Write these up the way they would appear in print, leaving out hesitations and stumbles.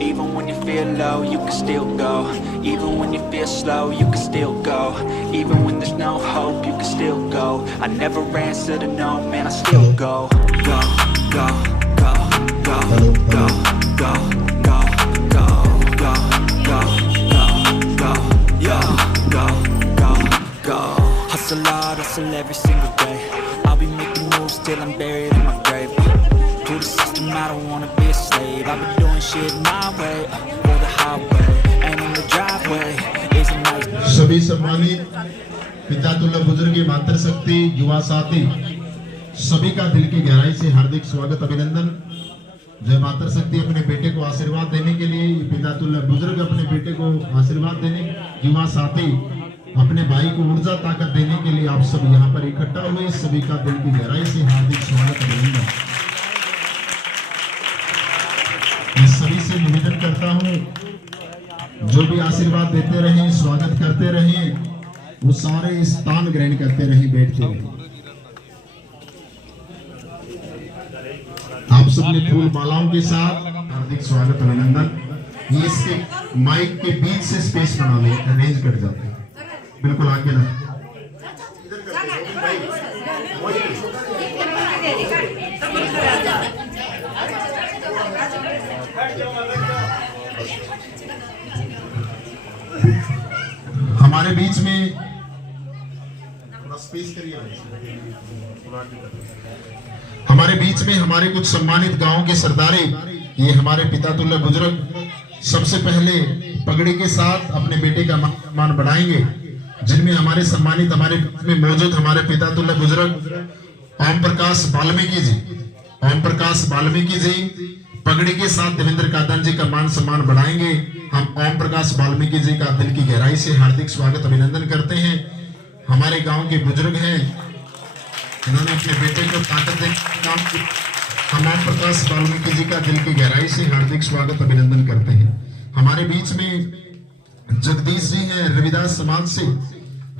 Even when you feel low, you can still go. Even when you feel slow, you can still go. Even when there's no hope, you can still go. I never answer to no, man, I still go. Go, go, go, go, go, go, go, go, go, go, go, go, yo, go, go, go. Hustle hard, hustle every single day. I'll be making moves till I'm buried in my grave. To the system, I don't wanna be a slave. I've been doing shit my way, or the highway. And in the driveway is a nice. सभी सम्मानित पितातुल्ला बुजुर्ग मातृशक्ति युवा साथी सभी का दिल की गहराई से हार्दिक स्वागत अभिनंदन। जय मातृशक्ति अपने बेटे को आशीर्वाद देने के लिए, पितातुल्ला बुजुर्ग अपने बेटे को आशीर्वाद देने, युवा साथी अपने भाई को ऊर्जा ताकत देने के लिए आप सब यहाँ पर इकट्ठा हुए, सभी का दिल की गहराई से हार्दिक स्वागत अभिनंदन। मैं सभी से निवेदन करता हूँ जो भी आशीर्वाद देते रहे, स्वागत करते रहे, वो सारे स्थान ग्रहण करते रहे, बैठते रहे। आप सबने फूल मालाओं के साथ हार्दिक स्वागत अभिनंदन। ये इसके माइक के बीच से स्पेस बना ले, अरेंज कर जाते हैं, बिल्कुल आगे ना। हमारे बीच में स्पेस करिए। हमारे बीच में हमारे कुछ सम्मानित गांव के सरदारे, ये हमारे पितातुल्ला बुजुर्ग सबसे पहले पगड़ी के साथ अपने बेटे का मान बढ़ाएंगे, जिनमें हमारे सम्मानित हमारे में मौजूद हमारे पितातुल्ला बुजुर्ग ओम प्रकाश वाल्मीकि जी, ओम प्रकाश वाल्मीकि जी पगड़ी के साथ देवेंद्र कादन जी का मान सम्मान बढ़ाएंगे। हम ओम प्रकाश वाल्मीकि जी का दिल की गहराई से हार्दिक स्वागत अभिनंदन करते हैं। हमारे गांव के बुजुर्ग हैं, इन्होंने अपने बेटे को ताकत देने का काम किया। हम ओम प्रकाश वाल्मीकि जी का दिल की गहराई से हार्दिक स्वागत अभिनंदन करते हैं। हमारे बीच में जगदीश जी हैं रविदास समाज से,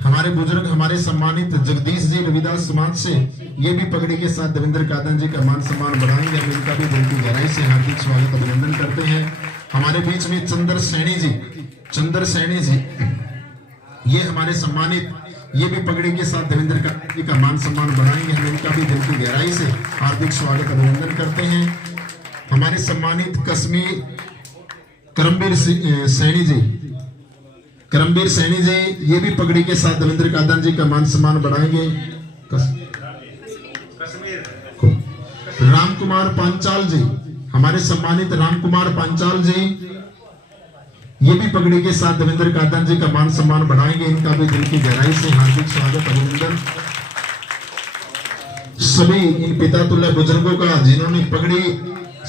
हमारे बुजुर्ग हमारे सम्मानित जगदीश जी रविदास समाज से, ये भी पगड़ी के साथ देवेंद्र कादन जी का मान सम्मान बढ़ाएंगे। हम इनका भी दिल की गहराई से हार्दिक स्वागत अभिनंदन करते हैं। हमारे बीच में चंद्र सैनी जी, चंद्र सैनी जी ये हमारे सम्मानित, ये भी पगड़ी के साथ देवेंद्र कादन जी का मान सम्मान बढ़ाएंगे। हम इनका भी दिल की गहराई से हार्दिक स्वागत अभिनंदन करते हैं। हमारे सम्मानित कश्मीर करमबीर सैनी जी, करमबीर सैनी जी ये भी पगड़ी के साथ देवेंद्र कादन जी का मान सम्मान बढ़ाएंगे। रामकुमार पांचाल जी, हमारे सम्मानित रामकुमार पांचाल जी ये भी पगड़ी के साथ देवेंद्र कादन जी का मान सम्मान बढ़ाएंगे। इनका भी दिल की गहराई से हार्दिक स्वागत अभिनंदन। सभी इन पितातुल्ला बुजुर्गों का जिन्होंने पगड़ी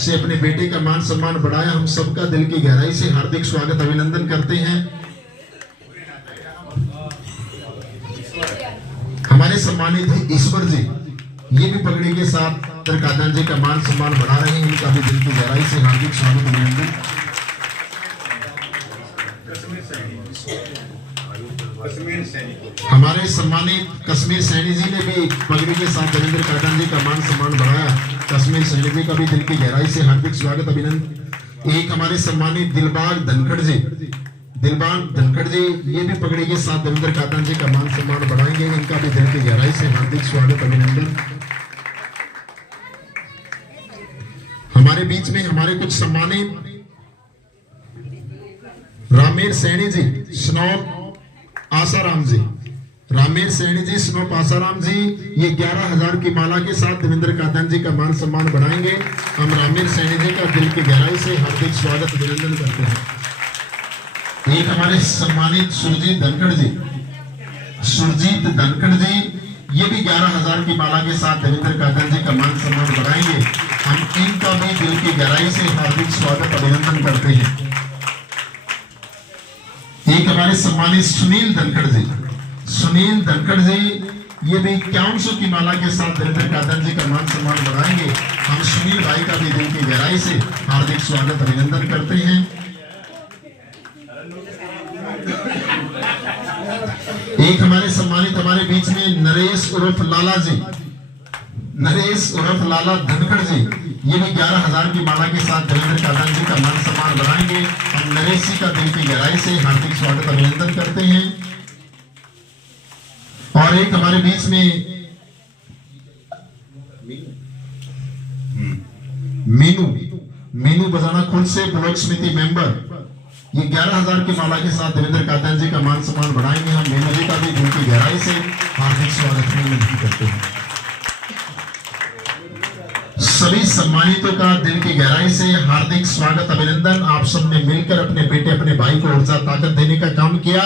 से अपने बेटे का मान सम्मान बढ़ाया, हम सबका दिल की गहराई से हार्दिक स्वागत अभिनंदन करते हैं। हमारे सम्मानित ईश्वर जी ये भी पगड़ी के साथ कादन जी का मान सम्मान बढ़ा रहे हैं, इनका भी दिल की गहराई से हार्दिक स्वागत अभिनंदन। हमारे सम्मानित कश्मीर सैनी जी ने भी पगड़ी के साथ देवेंद्र कादन जी का मान सम्मान बढ़ाया, कश्मीर सैनी जी का भी दिल की गहराई से हार्दिक स्वागत अभिनंदन। एक हमारे सम्मानित दिलबाग धनखड़ जी, दिलबाग धनखड़ जी ये भी पगड़ी के साथ देवेंद्र कादन जी का मान सम्मान बढ़ाएंगे, इनका भी दिल की गहराई से हार्दिक स्वागत अभिनंदन। हमारे बीच में हमारे कुछ सम्मानित रामेर सैनी जी, स्नोप आसाराम जी, रामेर सैनी जी स्नोप आसाराम जी ये 11,000 की माला के साथ देवेंद्र कादन जी का मान सम्मान बढ़ाएंगे। हम रामेर सैनी जी का दिल की गहराई से हार्दिक स्वागत अभिनंदन करते हैं। एक हमारे सम्मानित सुरजीत धनखड़ जी, सुरजीत धनखड़ जी ये भी 11,000 की माला के साथ देवेंद्र कादन जी का मान सम्मान बढ़ाएंगे। हम इनका भी दिल की गहराई से हार्दिक स्वागत अभिनंदन करते हैं। एक हमारे सम्मानित सुनील धनखड़ जी, सुनील धनखड़ जी ये भी 5100 की माला के साथ देवेंद्र कादन जी का मान सम्मान बढ़ाएंगे। हम सुनील भाई का भी दिल की गहराई से हार्दिक स्वागत अभिनंदन करते हैं। एक हमारे सम्मानित हमारे बीच में नरेश उर्फ लाला जी, नरेश उर्फ लाला धनखड़ जी ये भी 11,000 की माला के साथ देवेंद्र कादन जी का मान सम्मान बढ़ाएंगे। आइए हम नरेश जी का दिल की गहराई से हार्दिक स्वागत अभिनंदन करते हैं। और एक हमारे बीच में मीनू बजाना खुद से ब्लॉक समिति मेंबर, ये 11,000 की माला के साथ देवेंद्र कादन जी का मान सम्मान बढ़ाएंगे। हम मीनू जी का भी दिल की गहराई से हार्दिक स्वागत करते हैं। सभी सम्मानितों का दिल की गहराई से हार्दिक स्वागत अभिनंदन। आप सबने मिलकर अपने बेटे अपने भाई को ऊर्जा ताकत देने का काम किया।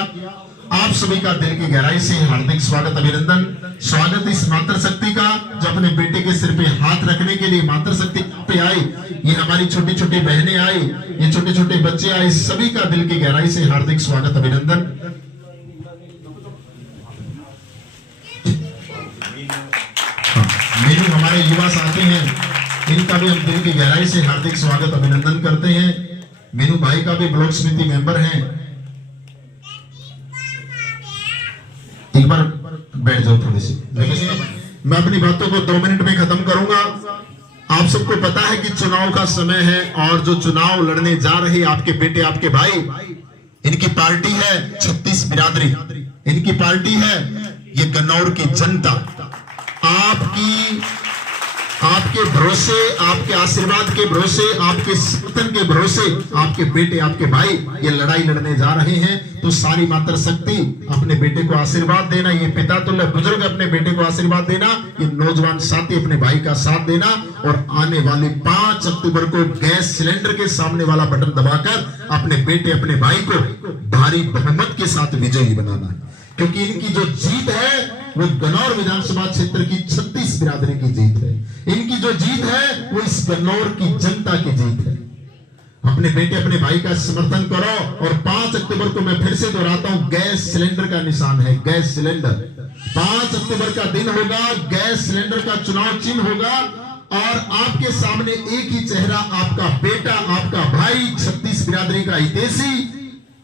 आप सभी का दिल की गहराई से हार्दिक स्वागत अभिनंदन। स्वागत इस मातृशक्ति का जो अपने बेटे के सिर पे हाथ रखने के लिए मातृशक्ति पे आई। ये हमारी छोटी छोटी बहनें आई, ये छोटे छोटे बच्चे आए, सभी का दिल की गहराई से हार्दिक स्वागत अभिनंदन। मीनू हमारे युवा साथी हैं, इनका भी हम दिल की गहराई से हार्दिक स्वागत अभिनंदन करते हैं। मीनू भाई का भी ब्लॉक समिति मेंबर हैं। एक बार बैठ जाओ थोड़ी सी, मैं अपनी बातों को 2 मिनट में खत्म करूंगा। आप सबको पता है कि चुनाव का समय है और जो चुनाव लड़ने जा रहे आपके बेटे आपके भाई, इनकी पार्टी है 36 बिरादरी, इनकी पार्टी है ये गन्नौर की जनता। आपके भरोसे, आपके आशीर्वाद के भरोसे, आपके समर्थन के भरोसे आपके बेटे आपके भाई ये लड़ाई लड़ने जा रहे हैं। तो सारी मातृशक्ति अपने बेटे को आशीर्वाद देना, ये पिता तुल्य बुजुर्ग अपने बेटे को आशीर्वाद देना, ये नौजवान साथी अपने भाई का साथ देना और आने वाले 5 अक्टूबर को गैस सिलेंडर के सामने वाला बटन दबाकर अपने बेटे अपने भाई को भारी बहुमत के साथ विजयी बनाना है। क्योंकि इनकी जो जीत है वो गन्नौर विधानसभा क्षेत्र की 36 बिरादरी की जीत है। इनकी जो जीत है वो इस गन्नौर की जनता की जीत है। अपने बेटे अपने भाई का समर्थन करो। और 5 अक्टूबर को मैं फिर से दोहराता हूं, गैस सिलेंडर का निशान है, गैस सिलेंडर। 5 अक्टूबर का दिन होगा, गैस सिलेंडर का चुनाव चिन्ह होगा और आपके सामने एक ही चेहरा, आपका बेटा आपका भाई 36 बिरादरी का हितैषी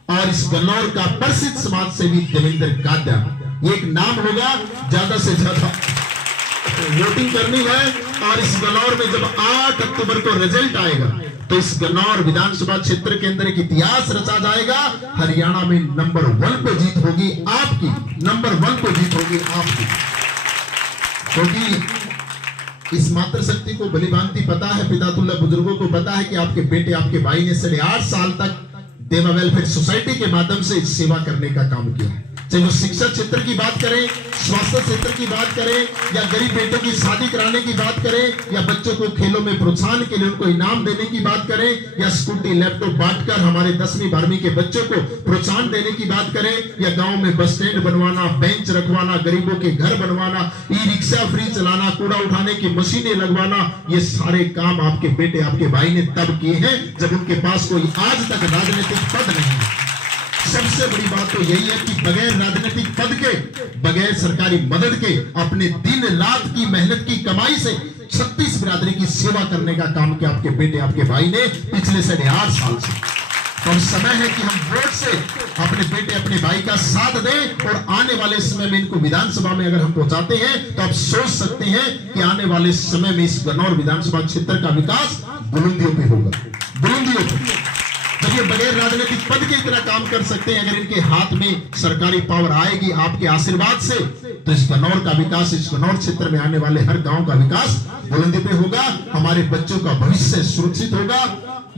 और इस गन्नौर का प्रसिद्ध समाज सेवी देवेंद्र कादा। एक नाम होगा, ज्यादा से ज्यादा वोटिंग करनी है। और इस गन्नौर में जब 8 अक्टूबर को रिजल्ट आएगा तो इस गन्नौर विधानसभा क्षेत्र के अंदर एक इतिहास रचा जाएगा। हरियाणा में नंबर 1 पे जीत होगी आपकी, नंबर 1 पे जीत होगी आपकी। क्योंकि इस मातृशक्ति को भलीभांति पता है, पिता तुल्य बुजुर्गों को पता है कि आपके बेटे आपके भाई ने 8.5 साल तक देवा वेलफेयर सोसाइटी के माध्यम से सेवा करने का काम किया है। चाहे वो शिक्षा क्षेत्र की बात करें, स्वास्थ्य क्षेत्र की बात करें, या गरीब बेटों की शादी कराने की बात करें, या बच्चों को खेलों में प्रोत्साहन के लिए उनको इनाम देने की बात करें, या स्कूटी लैपटॉप बांटकर हमारे 10वीं 12वीं के बच्चों को प्रोत्साहन देने की बात करें, या गांव में बस स्टैंड बनवाना, बेंच रखवाना, गरीबों के घर बनवाना, ई रिक्शा फ्री चलाना, कूड़ा उठाने की मशीनें लगवाना, ये सारे काम आपके बेटे आपके भाई ने तब किए हैं जब उनके पास कोई आज तक राजनीतिक पद नहीं है। सबसे बड़ी बात तो यही है कि बगैर राजनीतिक पद के, बगैर सरकारी मदद के, अपने दिन रात की मेहनत की कमाई से 36 बिरादरी की सेवा करने का काम किया आपके बेटे आपके भाई ने पिछले 8.5 साल से। तो समय है कि हम वोट से अपने बेटे अपने भाई का साथ दें और आने वाले समय में इनको विधानसभा में अगर हम पहुंचाते हैं तो आप सोच सकते हैं कि आने वाले समय में इस गन्नौर विधानसभा क्षेत्र का विकास बुलंदियों पे होगा, बुलंदियों पे। जब ये बगैर राजनीतिक पद के इतना काम कर सकते हैं, अगर इनके हाथ में सरकारी पावर आएगी आपके आशीर्वाद से, तो इस गन्नौर का विकास, इस गन्नौर क्षेत्र में आने वाले हर गांव का विकास बुलंदी पे होगा। हमारे बच्चों का भविष्य सुरक्षित होगा।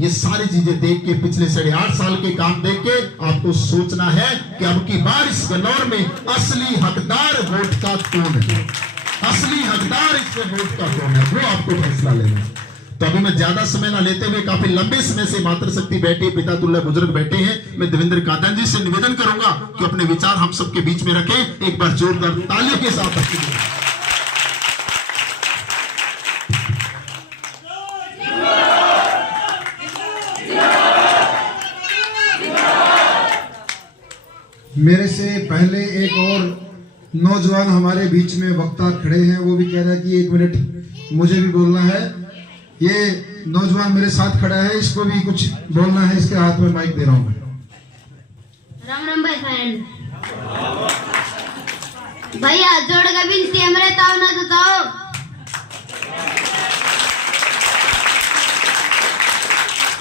ये सारी चीजें देख के, पिछले 8.5 साल के काम देख के आपको सोचना है कि अब की बार इस गन्नौर में असली हकदार वोट का कौन है, असली हकदार इस वोट का कौन है, वो आपको फैसला लेना है। तो अभी मैं ज्यादा समय ना लेते हुए, काफी लंबे समय से मातृशक्ति बैठी, पिता तुल्य बुजुर्ग बैठे हैं, मैं देवेंद्र कादन जी से निवेदन करूंगा कि अपने विचार हम सबके बीच में रखें। एक बार जोरदार तालियों के साथ मेरे से पहले एक और नौजवान हमारे बीच में वक्ता खड़े हैं, वो भी कह रहा है कि 1 मिनट मुझे भी बोलना है। ये नौजवान मेरे साथ खड़ा है, इसको भी कुछ बोलना है, इसके हाथ में माइक दे रहा हूं मैं। राम राम भाई फ्रेंड, भैया जोड़ का विनती है, मेरे ताव ना तो ताव।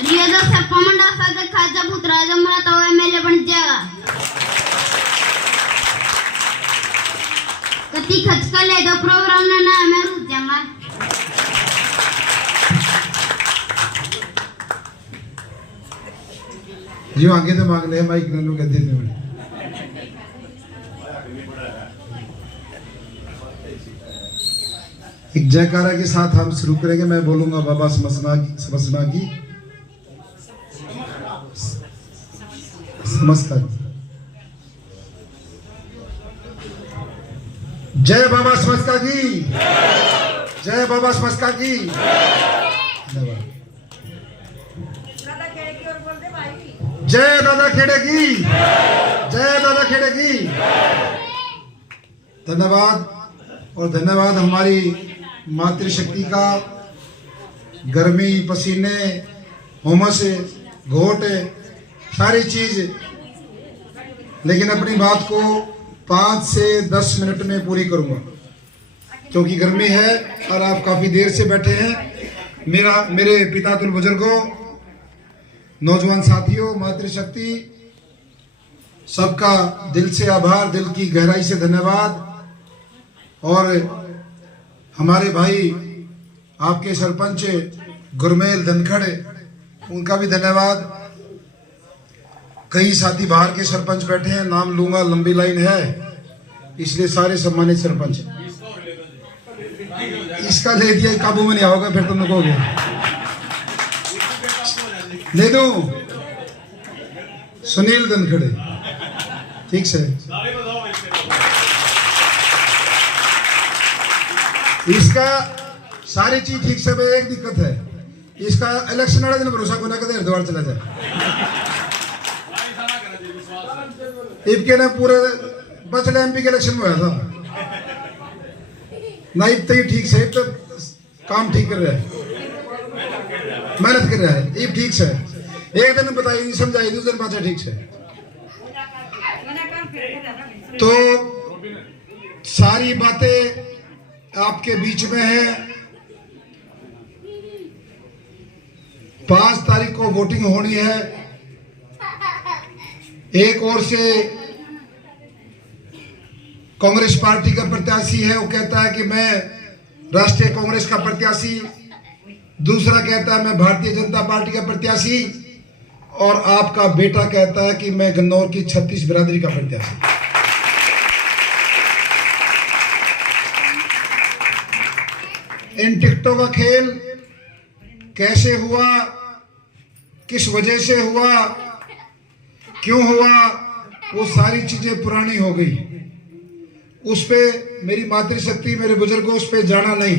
ये जो सब पमंडा सा देखा बोले तो प्रोग्राम ना मैं रुक जाऊंगा। जी आगे तो मांग ले माइक नन्नू कहते थे। एक जयकारा के साथ हम शुरू करेंगे। मैं बोलूंगा बाबा समसना की समस्ता की। जय बाबा समस्ता की, जय बाबा समस्ता की। धन्यवाद। जय दादा खेड़े की, जय दादा खेड़े की। धन्यवाद। और धन्यवाद हमारी मातृशक्ति का। गर्मी, पसीने, हुमस, घोट, सारी चीज, लेकिन अपनी बात को 5 से 10 मिनट में पूरी करूंगा क्योंकि गर्मी है और आप काफी देर से बैठे हैं। मेरे पिता तुल बुजुर्गों, नौजवान साथियों, मातृशक्ति, सबका दिल से आभार, दिल की गहराई से धन्यवाद। और हमारे भाई आपके सरपंच गुरमेल धनखड़, उनका भी धन्यवाद। कई साथी बाहर के सरपंच बैठे हैं, नाम लूंगा, लंबी लाइन है, इसलिए सारे सम्मानित सरपंच। इसका ले दिया, काबू में नहीं आओगे फिर तुम लोगों को ले दो। सुनील धनखड़े, ठीक से। इसका सारी चीज ठीक से, एक दिक्कत है, इसका इलेक्शन वाले दिन भरोसा को ना कदे हरिद्वार चला जाए। इबके ने पूरे बचले एमपी के इलेक्शन में हुआ था ना, इब तो ठीक से, तो काम ठीक कर रहा है, मेहनत कर रहा है, इब ठीक से। एक दिन बताई समझाई, दूसरे दिन पाछा ठीक से। तो सारी बातें आपके बीच में है। 5 तारीख को वोटिंग होनी है। एक ओर से कांग्रेस पार्टी का प्रत्याशी है, वो कहता है कि मैं राष्ट्रीय कांग्रेस का प्रत्याशी, दूसरा कहता है मैं भारतीय जनता पार्टी का प्रत्याशी, और आपका बेटा कहता है कि मैं गन्नौर की 36 बिरादरी का प्रत्याशी। इन टिकटों का खेल कैसे हुआ, किस वजह से हुआ, क्यों हुआ, वो सारी चीजें पुरानी हो गई। उस पे मेरी मातृशक्ति, मेरे बुजुर्गों, उस पे जाना नहीं।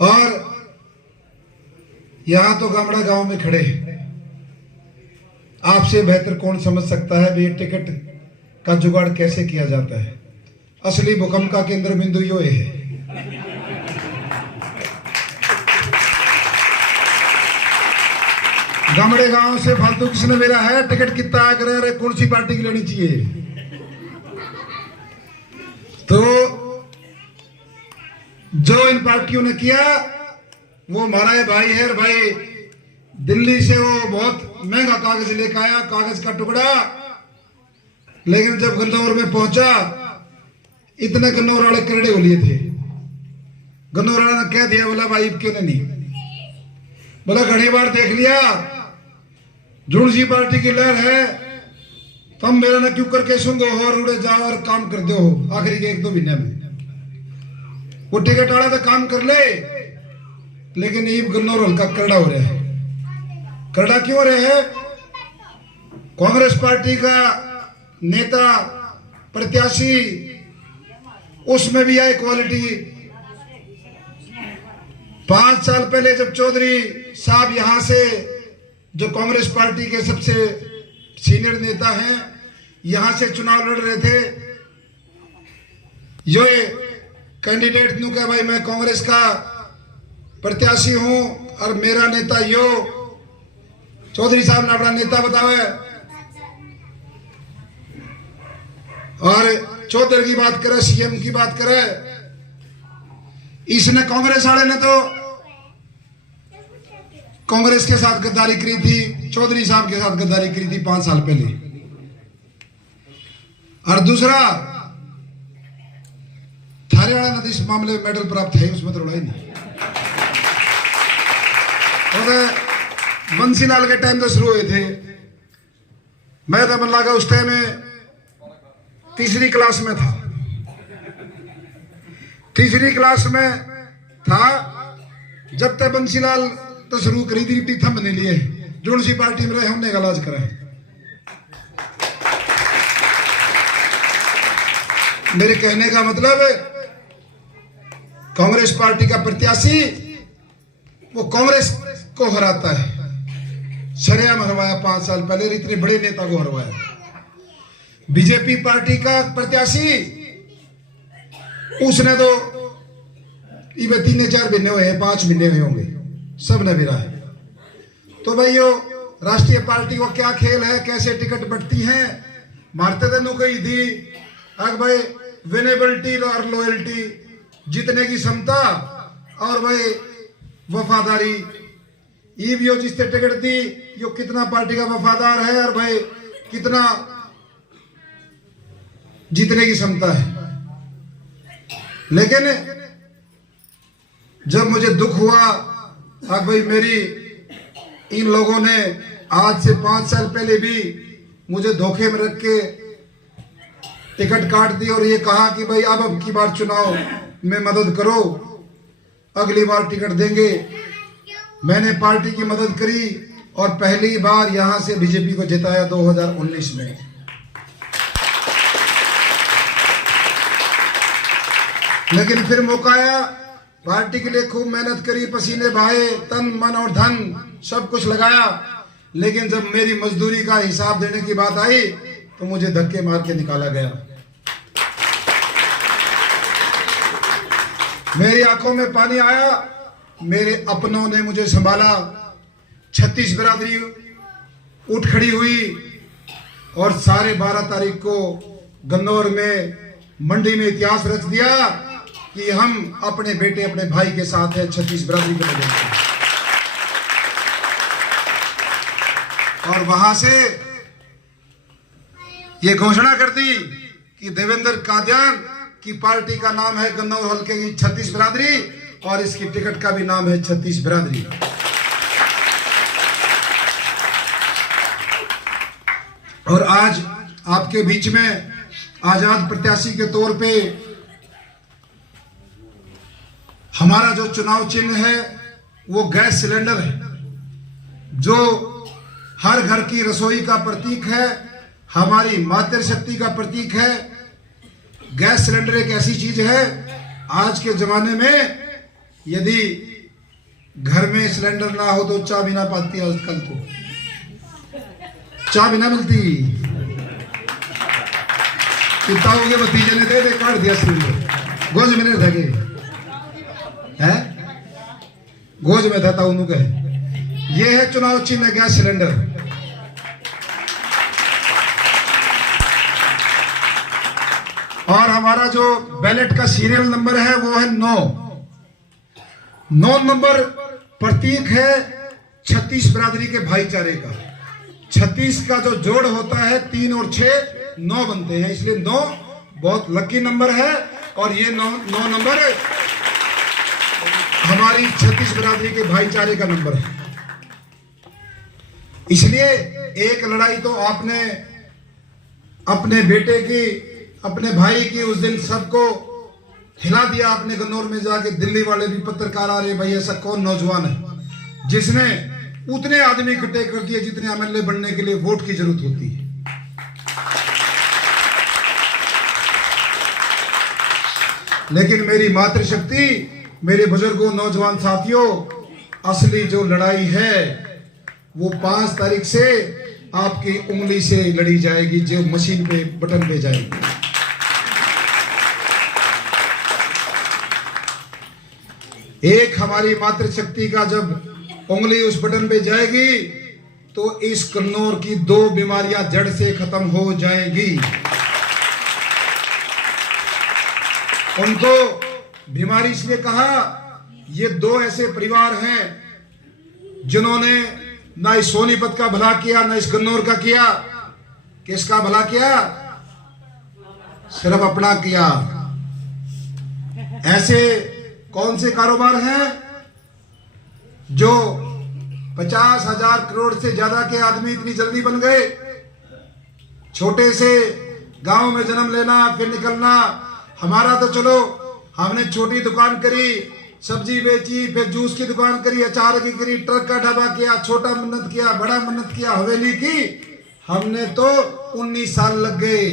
और यहां तो गामड़ा गांव में खड़े हैं, आपसे बेहतर कौन समझ सकता है ये टिकट का जुगाड़ कैसे किया जाता है। असली भूकंप का केंद्र बिंदु यो है। गामड़े गांव से फालतू किसने मेरा है, टिकट कितना आ कर रहे, कौन सी पार्टी की लेनी चाहिए। तो जो इन पार्टियों ने किया वो हमारा भाई है। भाई दिल्ली से वो बहुत महंगा कागज लेकर आया, कागज का टुकड़ा, लेकिन जब गन्नौर में पहुंचा इतने गन्नौर वाले करड़े हो लिए थे। गन्नौर वाला ने कह दिया, बोला भाई क्यों नहीं, बोला घड़ी बार देख लिया, जुड़सी पार्टी की लहर है, तुम मेरा ना क्यों करके सुनगो और उड़े जाओ और काम कर दो आखिरी के 1-2 महीने में। वो टिकट वाला तो काम कर ले, लेकिन ईब गन्नौर हल्का करड़ा हो रहा है। करड़ा क्यों रहे है? कांग्रेस पार्टी का नेता प्रत्याशी, उसमें भी आई क्वालिटी। 5 साल पहले जब चौधरी साहब यहां से, जो कांग्रेस पार्टी के सबसे सीनियर नेता हैं, यहां से चुनाव लड़ रहे थे, ये कैंडिडेट नु कहा भाई मैं कांग्रेस का प्रत्याशी हूं और मेरा नेता यो। चौधरी साहब ने अपना नेता बतावे और चौधरी की बात करे, सीएम की बात करे। इसने कांग्रेस वाले ने तो कांग्रेस के साथ गद्दारी करी थी, चौधरी साहब के साथ गद्दारी करी थी 5 साल पहले। और दूसरा थारे वाला ने इस मामले में मेडल प्राप्त है, उसमें तो लड़ाई नहीं। और बंसीलाल के टाइम तो शुरू हुए थे, मैं तो मन लगा उस टाइम में तीसरी क्लास में था, तीसरी क्लास में था जब तक बंसीलाल तो शुरू करी थी टीथा बने लिए जो सी पार्टी में रहे हमने का इलाज करा है। मेरे कहने का मतलब कांग्रेस पार्टी का प्रत्याशी वो कांग्रेस को हराता है, शरेआम हरवाया 5 साल पहले इतने बड़े नेता को हरवाया। बीजेपी पार्टी का प्रत्याशी उसने तो ये 3-4 महीने हुए हैं, 5 महीने हुए होंगे, सब ने गिरा है। तो भाइयों राष्ट्रीय पार्टी को क्या खेल है, कैसे टिकट बढ़ती हैं, मारते तेनू कही थी अगर भाई विनेबिलिटी और लॉयल्टी, जीतने की क्षमता और भाई वफादारी, ये भी जिससे टिकट दी यो कितना पार्टी का वफादार है और भाई कितना जीतने की क्षमता है। लेकिन जब मुझे दुख हुआ अब भाई मेरी इन लोगों ने आज से 5 साल पहले भी मुझे धोखे में रख के टिकट काट दी और ये कहा कि भाई अब की बार चुनाव में मदद करो, अगली बार टिकट देंगे। मैंने पार्टी की मदद करी और पहली बार यहां से बीजेपी को जिताया 2019 में। लेकिन फिर मौका आया, पार्टी के लिए खूब मेहनत करी, पसीने बहाए, तन मन और धन सब कुछ लगाया, लेकिन जब मेरी मजदूरी का हिसाब देने की बात आई तो मुझे धक्के मार के निकाला गया। मेरी आंखों में पानी आया, मेरे अपनों ने मुझे संभाला, 36 बिरादरी उठ खड़ी हुई और सारे 12 तारीख को गन्नौर में मंडी में इतिहास रच दिया कि हम अपने बेटे अपने भाई के साथ है, 36 बिरादरी को लेकर। और वहां से ये घोषणा कर दी कि देवेंद्र कादियान की पार्टी का नाम है गन्नौर हल्के की 36 बिरादरी और इसकी टिकट का भी नाम है 36 बिरादरी। और आज आपके बीच में आजाद प्रत्याशी के तौर पे हमारा जो चुनाव चिन्ह है वो गैस सिलेंडर है, जो हर घर की रसोई का प्रतीक है, हमारी मातृशक्ति का प्रतीक है। गैस सिलेंडर एक ऐसी चीज है आज के जमाने में यदि घर में सिलेंडर ना हो तो चाय भी ना पाती है, आजकल तो चाय भी ना मिलती। पिताओं के भतीजे ने दे काट दिया सिलेंडर, गोज में नहीं थके है, गोज में था उन्होंने कहे। ये है चुनाव चिन्ह गैस सिलेंडर। और हमारा जो बैलेट का सीरियल नंबर है वो है 9 नंबर प्रतीक है 36 बिरादरी के भाईचारे का। 36 का जो जोड़ होता है 3 और 6 9 बनते हैं, इसलिए 9 बहुत लकी नंबर है। और ये 9 नंबर हमारी 36 बिरादरी के भाईचारे का नंबर है। इसलिए एक लड़ाई तो आपने अपने बेटे की, अपने भाई की उस दिन सबको हिला दिया आपने गन्नौर में जाके। दिल्ली वाले भी पत्रकार आ रहे, भाई ऐसा कौन नौजवान है जिसने उतने आदमी इकट्ठे कर दिए जितने एमएलए बनने के लिए वोट की जरूरत होती है। लेकिन मेरी मातृशक्ति, मेरे बुजुर्गों, नौजवान साथियों, असली जो लड़ाई है वो 5 तारीख से आपकी उंगली से लड़ी जाएगी, जो मशीन पे बटन पे जाएगी। एक हमारी मातृशक्ति का जब उंगली उस बटन पे जाएगी तो इस कन्नौर की 2 बीमारियां जड़ से खत्म हो जाएगी। उनको बीमारी इसलिए कहा, ये 2 ऐसे परिवार हैं जिन्होंने ना इस सोनीपत का भला किया ना इस कन्नौर का किया। किसका भला किया? सिर्फ अपना किया। ऐसे कौन से कारोबार हैं जो 50,000 करोड़ से ज्यादा के आदमी इतनी जल्दी बन गए? छोटे से गांव में जन्म लेना फिर निकलना। हमारा तो चलो हमने छोटी दुकान करी, सब्जी बेची, फिर जूस की दुकान करी, अचार की करी, ट्रक का ढाबा किया, छोटा मन्नत किया, बड़ा मन्नत किया, हवेली की। हमने तो 19 साल लग गए।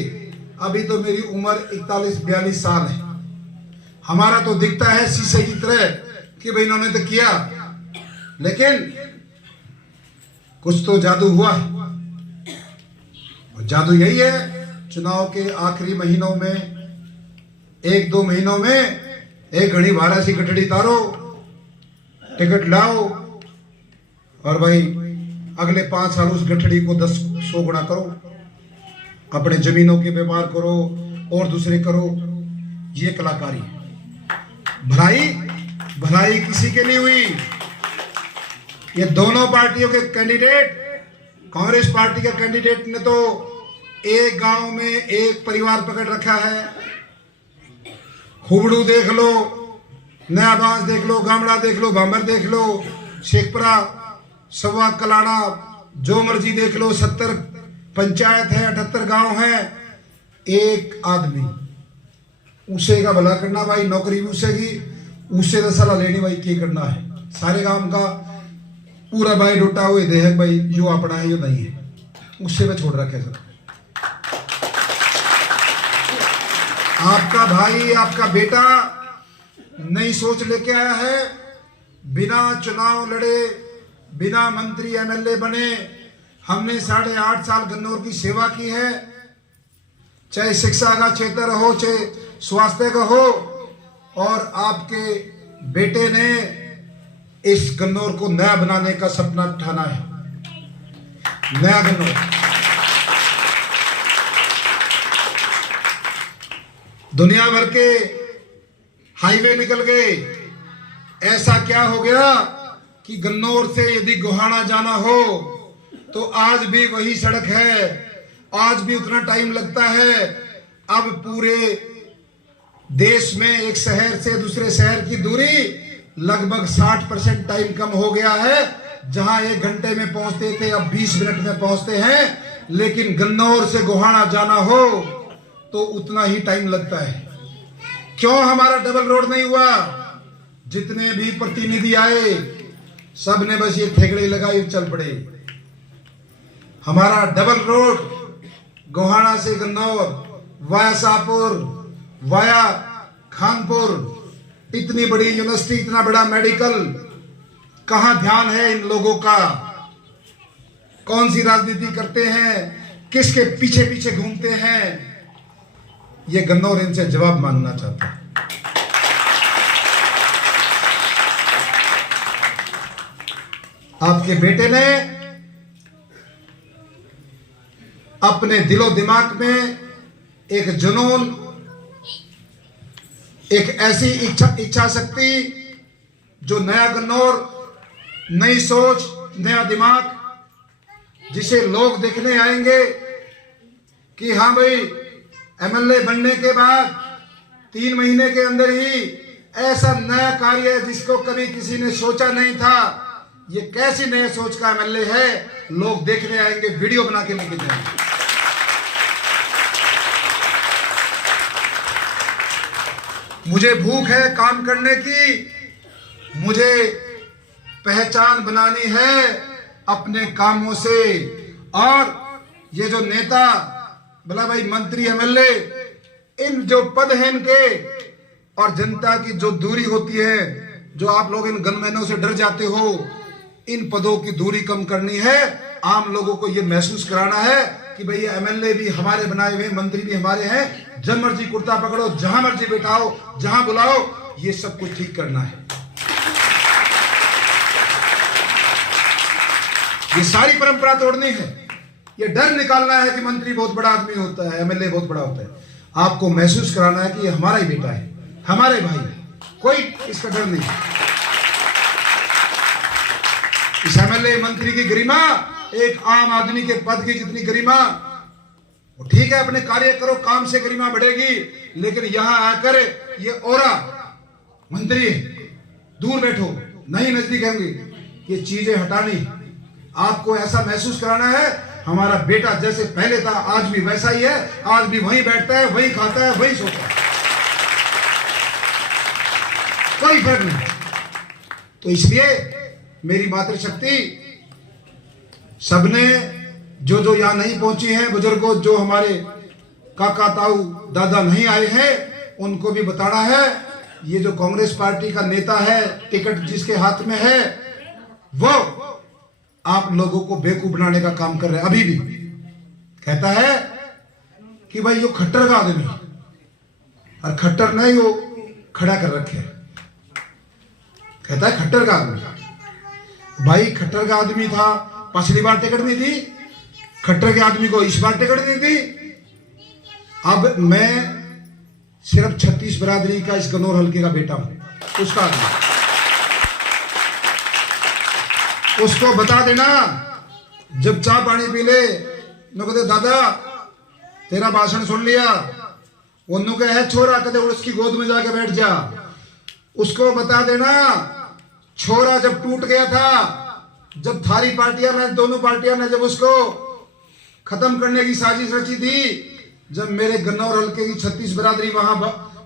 अभी तो मेरी उम्र 41-42 साल है। हमारा तो दिखता है शीशे की तरह कि भाई इन्होंने तो किया, लेकिन कुछ तो जादू हुआ है। और जादू यही है, चुनाव के आखिरी महीनों में 1-2 महीनों में एक घड़ी वारासी गठड़ी तारो, टिकट लाओ और भाई अगले 5 साल उस गठड़ी को 10-100 गुना करो, अपने जमीनों के व्यापार करो और दूसरे करो। ये कलाकारी है। भलाई किसी के नहीं हुई। ये दोनों पार्टियों के कैंडिडेट, कांग्रेस पार्टी के कैंडिडेट ने तो एक गांव में एक परिवार पकड़ रखा है। खुबड़ू देख लो, नया बांस देख लो, गामड़ा देख लो, भांबर देख लो, शेखपुरा, सवा कलाड़ा, जो मर्जी देख लो। 70 पंचायत है, 78 गांव है। एक आदमी उसे का भला करना भाई, नौकरी भी उसे की, उससे तो सलाह लेनी भाई क्या करना है। सारे गांव का पूरा भाई डोटा हुए दे है भाई, जो अपना है जो नहीं है, उससे मैं छोड़ रखे सर। आपका भाई, आपका बेटा नई सोच लेके आया है। बिना चुनाव लड़े, बिना मंत्री एमएलए बने हमने 8.5 साल गन्नौर की सेवा की है। चाहे शिक्षा का क्षेत्र हो, चाहे स्वास्थ्य का हो, और आपके बेटे ने इस गन्नौर को नया बनाने का सपना ठाना है। नया गन्नौर, दुनिया भर के हाईवे निकल गए। ऐसा क्या हो गया कि गन्नौर से यदि गोहाना जाना हो तो आज भी वही सड़क है, आज भी उतना टाइम लगता है। अब पूरे देश में एक शहर से दूसरे शहर की दूरी लगभग 60% टाइम कम हो गया है। जहां 1 घंटे में पहुंचते थे अब 20 मिनट में पहुंचते हैं। लेकिन गन्नौर से गोहाना जाना हो तो उतना ही टाइम लगता है। क्यों हमारा डबल रोड नहीं हुआ? जितने भी प्रतिनिधि आए सब ने बस ये ठेकड़े लगाई, चल पड़े। हमारा डबल रोड गोहाना से गन्नौर, वाया शाहपुर, वाया खानपुर, इतनी बड़ी यूनिवर्सिटी, इतना बड़ा मेडिकल, कहां ध्यान है इन लोगों का? कौन सी राजनीति करते हैं, किसके पीछे पीछे घूमते हैं? ये गन्नौर इनसे जवाब मांगना चाहता है। आपके बेटे ने अपने दिलो दिमाग में एक जुनून, एक ऐसी इच्छा शक्ति जो नया गन्नौर, नई सोच, नया दिमाग, जिसे लोग देखने आएंगे कि हाँ भाई एमएलए बनने के बाद 3 महीने के अंदर ही ऐसा नया कार्य जिसको कभी किसी ने सोचा नहीं था, ये कैसी नई सोच का एमएलए है, लोग देखने आएंगे, वीडियो बना के लेके जाएंगे। मुझे भूख है काम करने की, मुझे पहचान बनानी है अपने कामों से। और ये जो नेता बोला भाई, मंत्री एमएलए, इन जो पद हैं इनके और जनता की जो दूरी होती है, जो आप लोग इन गनमैनों से डर जाते हो, इन पदों की दूरी कम करनी है। आम लोगों को ये महसूस कराना है कि भाई एमएलए भी हमारे बनाए हुए, मंत्री भी हमारे हैं। जब मर्जी कुर्ता पकड़ो, जहां मर्जी बैठाओ, जहां बुलाओ, ये सब कुछ ठीक करना है। ये सारी परंपरा तोड़नी है। ये डर निकालना है कि मंत्री बहुत बड़ा आदमी होता है, एमएलए बहुत बड़ा होता है। आपको महसूस कराना है कि ये हमारा ही बेटा है, हमारे भाई है, कोई इसका डर नहीं। इस एमएलए मंत्री की गरिमा एक आम आदमी के पद की जितनी गरिमा, वो ठीक है, अपने कार्य करो, काम से गरिमा बढ़ेगी। लेकिन यहां आकर ये औरा मंत्री दूर बैठो, नहीं नजदीक होंगे, ये चीजें हटानी, आपको ऐसा महसूस कराना है हमारा बेटा जैसे पहले था आज भी वैसा ही है, आज भी वहीं बैठता है, वहीं खाता है, वहीं सोता है, कोई फर्क नहीं। तो इसलिए मेरी मातृशक्ति सबने जो यहां नहीं पहुंची हैं, बुजुर्गों जो हमारे काका ताऊ दादा नहीं आए हैं, उनको भी बताना है, ये जो कांग्रेस पार्टी का नेता है, टिकट जिसके हाथ में है, वो आप लोगों को बेवकूफ बनाने का काम कर रहे हैं। अभी भी कहता है कि भाई यो खट्टर का आदमी, और खट्टर नहीं वो खड़ा कर रखे, कहता है खट्टर का आदमी। भाई खट्टर का आदमी था, पिछली बार टिकट नहीं थी, खट्टर के आदमी को इस बार टिकट नहीं थी। अब मैं सिर्फ 36 बिरादरी का इस गन्नौर हल्के का बेटा हूं, उसका आदमी, उसको बता देना जब चाय पानी पी ले, नो कहते दादा तेरा भाषण सुन लिया, वो नु कहे छोरा कहते उसकी गोद में जाके बैठ जा। उसको बता देना छोरा जब टूट गया था, जब थारी पार्टियां में दोनों पार्टियां ने जब उसको खत्म करने की साजिश रची थी, जब मेरे गन्नौर हल्के की 36 बिरादरी वहां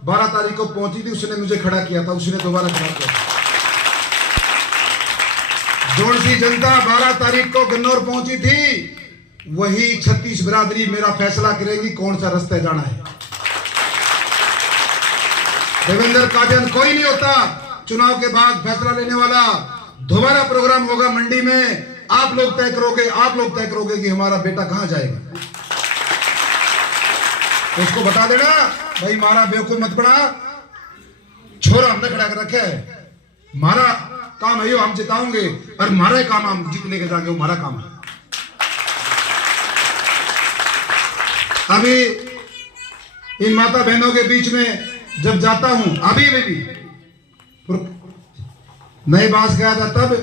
12 तारीख को पहुंची थी, उसने मुझे खड़ा किया था, उसने दोबारा खड़ा किया था। जोड़ सी जनता 12 तारीख को गन्नौर पहुंची थी, वही 36 बिरादरी मेरा फैसला करेगी कौन सा रास्ते जाना है। देवेंद्र कादियान कोई नहीं होता, चुनाव के बाद फैसला लेने वाला। दोबारा प्रोग्राम होगा मंडी में, आप लोग तय करोगे कि हमारा बेटा कहां जाएगा। उसको बता देना भाई मारा बेवकूफ मत बना, छोरा हमने खड़ा कर रखे है, मारा काम है यो हम जिताओगे, और मारा काम हम जीतने के जाएंगे, वो हमारा काम है। अभी इन माता बहनों के बीच में जब जाता हूं, अभी भी नई बास गया था तब,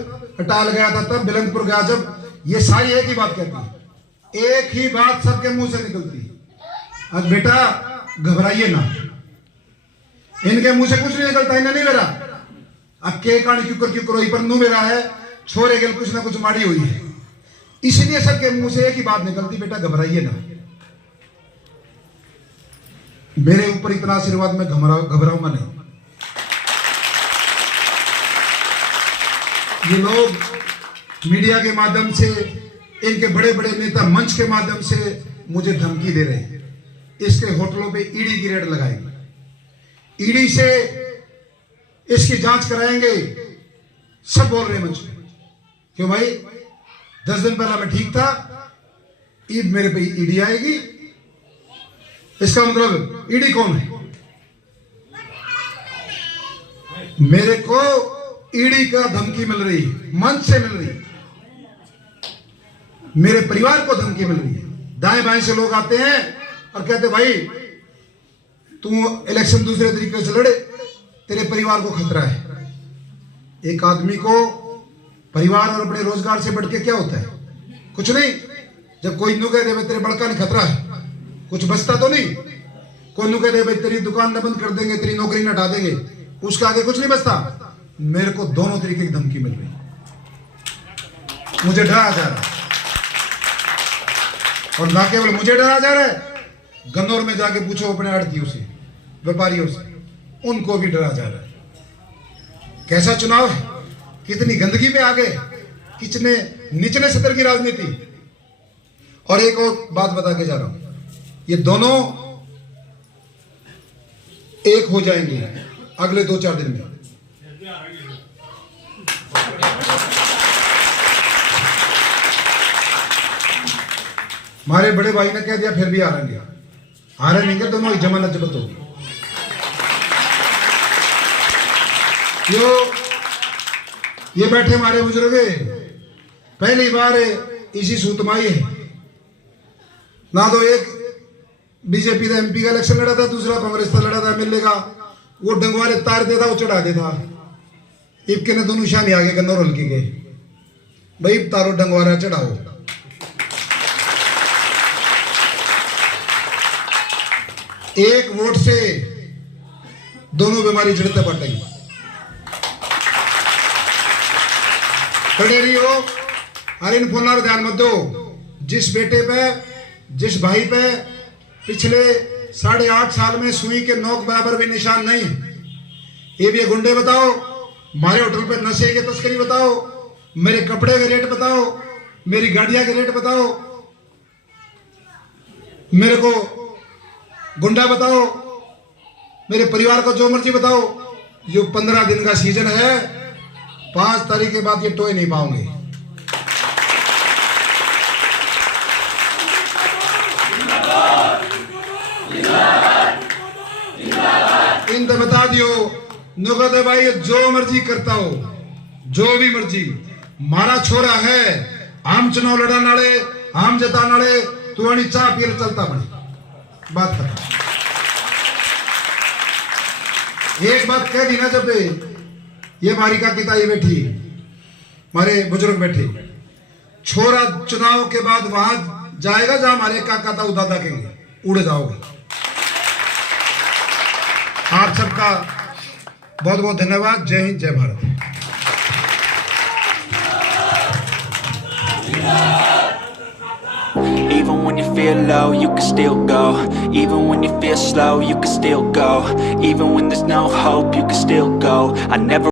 अटाल गया था तब, बिलंदपुर गया जब, ये सारी एक ही बात कहती है, एक ही बात सबके मुंह से निकलती है, अब बेटा घबराइए ना। इनके मुंह से कुछ नहीं निकलता, इन्हें नहीं मेरा अब के कान क्यों करो पर नू मेरा है, छोरे गल कुछ ना कुछ माड़ी हुई है, इसलिए सबके मुंह से एक ही बात निकलती, बेटा घबराइए ना। मेरे ऊपर इतना आशीर्वाद में घबराऊंगा नहीं। ये लोग मीडिया के माध्यम से, इनके बड़े बड़े नेता मंच के माध्यम से मुझे धमकी दे रहे हैं, इसके होटलों पे ईडी की रेड लगाएंगे, ईडी से इसकी जांच कराएंगे, सब बोल रहे हैं मंच में। क्यों भाई 10 दिन पहला मैं ठीक था, ईद मेरे पे ईडी आएगी, इसका मतलब ईडी कौन है? मेरे को ईडी का धमकी मिल रही है, मंच से मिल रही है, मेरे परिवार को धमकी मिल रही है। दाएं बाएं से लोग आते हैं और कहते भाई तू इलेक्शन दूसरे तरीके से लड़े, तेरे परिवार को खतरा है। एक आदमी को परिवार और अपने रोजगार से बढ़ के क्या होता है? कुछ नहीं। जब कोई नु कह दे भाई तेरे बड़का ने खतरा है, कुछ बचता तो नहीं। कोई नु कह दे भाई तेरी दुकान न बंद कर देंगे, तेरी नौकरी न हटा देंगे, उसका आगे कुछ नहीं बचता। मेरे को दोनों तरीके की धमकी मिल रही, मुझे डराया जा रहा है, और ना केवल मुझे डराया जा रहा है, गन्नौर में जाके पूछो अपने आड़तियों से, व्यापारियों से, उनको भी डरा जा रहा है। कैसा चुनाव है, कितनी गंदगी पे आ गए, कितने निचले स्तर की राजनीति। और एक और बात बता के जा रहा हूं, ये दोनों एक हो जाएंगे अगले 2-4 दिन में। हमारे बड़े भाई ने कह दिया फिर भी आ रहे नहीं, दोनों जमानत जब्त होगी। ये बैठे हमारे बुजुर्ग पहली बार इसी सूत में आई है ना। तो एक बीजेपी का MP का इलेक्शन लड़ा था, दूसरा कांग्रेस का लड़ा था, मिलने का वो डंगवारे तार देता, वो चढ़ा देता। इबके ने दोनों शामी आगे गन्नौर हल्की के भाई तारो डंगवारा चढ़ाओ। एक वोट से दोनों बीमारी जड़ते बटेंगे। खड़े रहियो। अरे इन फोन ध्यान मत दो। जिस बेटे पे, जिस भाई पे पिछले 8.5 साल में सुई के नोक बराबर भी निशान नहीं है, ये भी गुंडे बताओ, हमारे होटल पे नशे की तस्करी बताओ, मेरे कपड़े के रेट बताओ, मेरी गाड़ियां के रेट बताओ, मेरे को गुंडा बताओ, मेरे परिवार को जो मर्जी बताओ। ये 15 दिन का सीजन है, 5 तारीख के बाद ये टोए नहीं पाओगे। इन तो बता दियो नुकदे भाई, जो मर्जी करता हो, जो भी मर्जी, मारा छोरा है, आम चुनाव लड़ाने वाले, आम जताने वाले, तू अणी चाह पियल चलता बनी बात खत्म। एक बात कह दी ना, जब ये हमारी का किताई बैठी, हमारे बुजुर्ग बैठे, छोरा चुनाव के बाद वहां जाएगा जहां हमारे काका ताऊ दादा कहेंगे, उड़ जाओगे। आप सबका बहुत बहुत धन्यवाद। जय हिंद, जय Bharat. Even when you feel low, you can still go. Even when you feel slow, you can still go. Even when there's no hope, you can still go. I never